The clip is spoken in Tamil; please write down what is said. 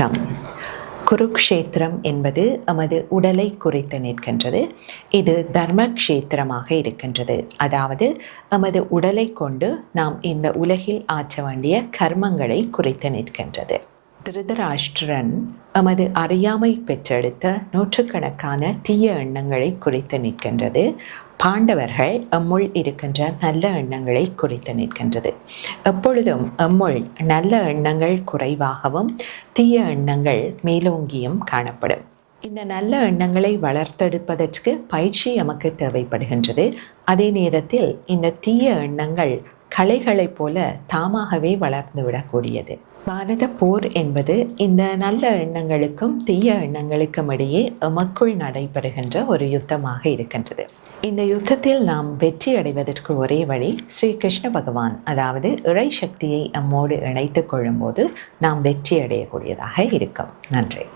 வணக்கம். குருக்ஷேத்திரம் என்பது எமது உடலை குறித்து நிற்கின்றது. இது தர்மக்ஷேத்திரமாக இருக்கின்றது. அதாவது எமது உடலை கொண்டு நாம் இந்த உலகில் ஆற்ற வேண்டிய கர்மங்களை குறித்து நிற்கின்றது. திருதராஷ்டிரன் எமது அறியாமை பெற்றெடுத்த நூற்றுக்கணக்கான தீய எண்ணங்களை குறித்து நிற்கின்றது. பாண்டவர்கள் எம்முள் இருக்கின்ற நல்ல எண்ணங்களை குறித்து நிற்கின்றது. எப்பொழுதும் எம்முள் நல்ல எண்ணங்கள் குறைவாகவும் தீய எண்ணங்கள் மேலோங்கியும் காணப்படும். இந்த நல்ல எண்ணங்களை வளர்த்தெடுப்பதற்கு பயிற்சி நமக்கு தேவைப்படுகின்றது. அதே நேரத்தில் இந்த தீய எண்ணங்கள் களைகளைப் போல தாமாகவே வளர்ந்துவிடக்கூடியது. பாரத போர் என்பது இந்த நல்ல எண்ணங்களுக்கும் தீய எண்ணங்களுக்கும் இடையே எமக்குள் நடைபெறுகின்ற ஒரு யுத்தமாக இருக்கின்றது. இந்த யுத்தத்தில் நாம் வெற்றி அடைவதற்கு ஒரே வழி ஸ்ரீ கிருஷ்ண பகவான், அதாவது இறை சக்தியை நம்மோடு இணைத்துக் கொள்ளும்போது நாம் வெற்றி அடையக்கூடியதாக இருக்கும். நன்றி.